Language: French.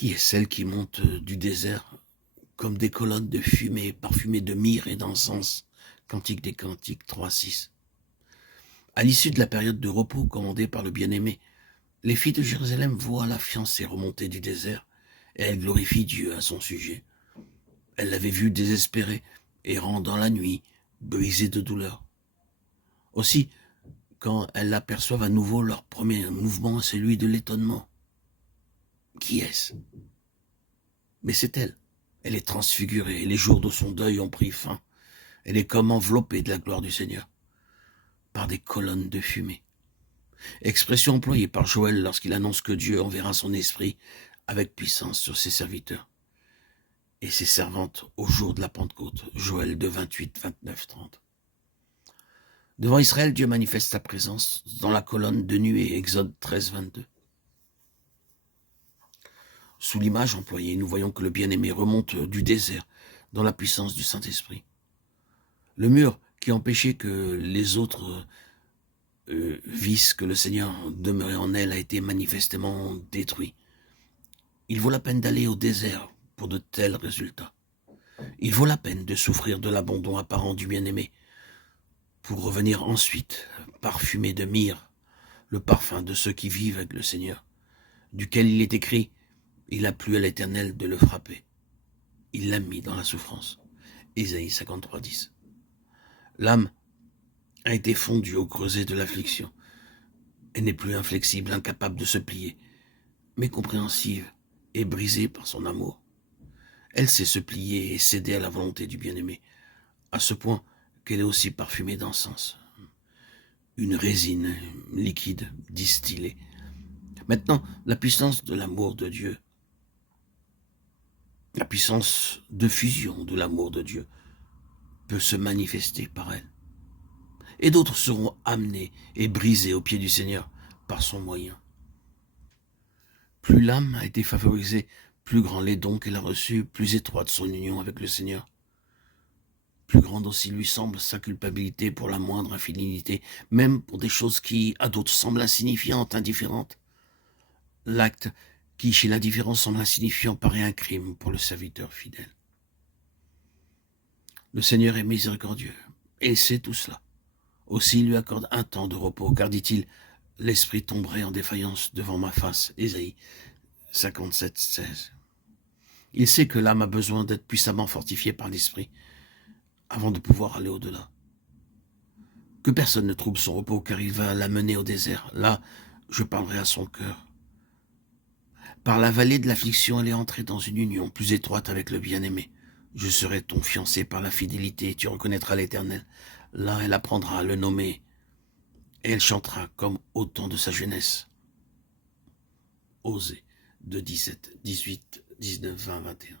Qui est celle qui monte du désert comme des colonnes de fumée parfumées de myrrhe et d'encens? Cantique des Cantiques 3:6. À l'issue de la période de repos commandée par le bien-aimé, les filles de Jérusalem voient la fiancée remonter du désert et elles glorifient Dieu à son sujet. Elles l'avaient vue désespérée, errant dans la nuit, brisée de douleur. Aussi, quand elles l'aperçoivent à nouveau, leur premier mouvement est celui de l'étonnement. Qui est-ce? Mais c'est elle. Elle est transfigurée et les jours de son deuil ont pris fin. Elle est comme enveloppée de la gloire du Seigneur par des colonnes de fumée. Expression employée par Joël lorsqu'il annonce que Dieu enverra son esprit avec puissance sur ses serviteurs et ses servantes au jour de la Pentecôte. Joël 2, 28, 29, 30. Devant Israël, Dieu manifeste sa présence dans la colonne de nuée, Exode 13, 22. Sous l'image employée, nous voyons que le bien-aimé remonte du désert dans la puissance du Saint-Esprit. Le mur qui empêchait que les autres vissent que le Seigneur demeurait en elle a été manifestement détruit. Il vaut la peine d'aller au désert pour de tels résultats. Il vaut la peine de souffrir de l'abandon apparent du bien-aimé pour revenir ensuite parfumé de myrrhe, le parfum de ceux qui vivent avec le Seigneur, duquel il est écrit « Il a plu à l'Éternel de le frapper. Il l'a mis dans la souffrance. » Ésaïe 53, 10. L'âme a été fondue au creuset de l'affliction. Elle n'est plus inflexible, incapable de se plier, mais compréhensive et brisée par son amour. Elle sait se plier et céder à la volonté du bien-aimé, à ce point qu'elle est aussi parfumée d'encens. Une résine liquide, distillée. Maintenant, la puissance de l'amour de Dieu, la puissance de fusion de l'amour de Dieu peut se manifester par elle. Et d'autres seront amenés et brisés aux pieds du Seigneur par son moyen. Plus l'âme a été favorisée, plus grand les dons qu'elle a reçus, plus étroite son union avec le Seigneur. Plus grande aussi lui semble sa culpabilité pour la moindre infidélité, même pour des choses qui, à d'autres, semblent insignifiantes, indifférentes. L'acte qui, chez l'indifférent, semble insignifiant, paraît un crime pour le serviteur fidèle. Le Seigneur est miséricordieux, et il sait tout cela. Aussi il lui accorde un temps de repos, car, dit-il, l'esprit tomberait en défaillance devant ma face. Ésaïe 57, 16. Il sait que l'âme a besoin d'être puissamment fortifiée par l'esprit avant de pouvoir aller au-delà. Que personne ne trouble son repos, car il va la mener au désert. Là, je parlerai à son cœur. Par la vallée de l'affliction, elle est entrée dans une union plus étroite avec le bien-aimé. Je serai ton fiancé par la fidélité, tu reconnaîtras l'Éternel. Là, elle apprendra à le nommer, et elle chantera comme au temps de sa jeunesse. Osée 2, 17, 18, 19, 20, 21.